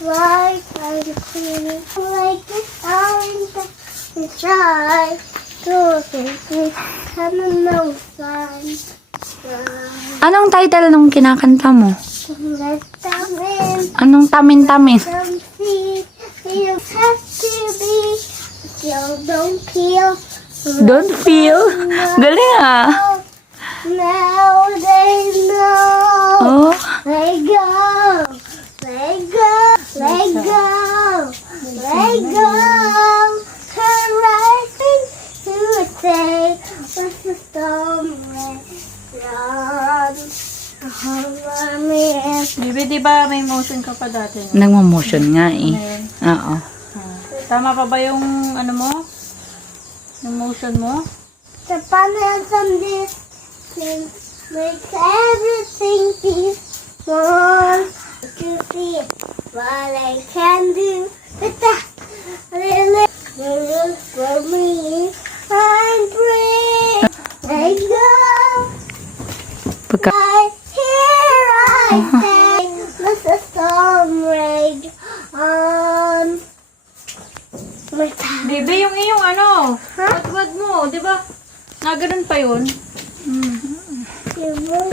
Right, I'm cleaning like it's orange. It's right. Go, come on, no sun. Anong title nung kinakanta mo? Let's come in. Anong tamin-tamin? Some see. You have to be. You don't feel. Don't feel? Galing ah. Now they know. Oh. Let go. Let go. Let go. Let go. Turn right into a day. What's the storm? Run. Bibi, di ba may motion ka pa dati? Nagmo-motion nga eh. Ngayon. Oo. Tama pa ba yung ano mo? Yung motion mo? The panels on this thing makes everything peaceful. To see what I can do with that little for me. I'm free. Let go. Pagka Here I stay. Let the storm rage on. My time. Bibi, yung iyong ano? Wad mo, di ba? Naganoon pa yun? You